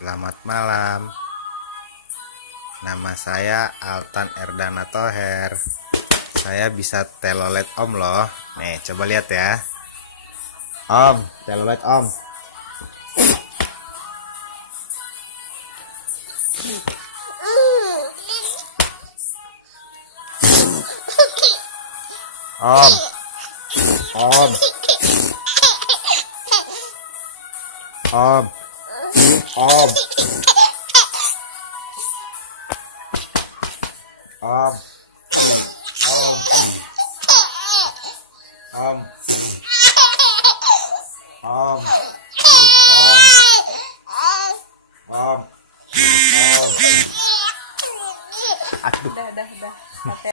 Selamat malam. Nama saya Altan Erdana Toher. Saya bisa telolet om loh. Nih, coba lihat ya. Om, telolet om. Om. Om. Om. Om. Om. Om. Om. Om.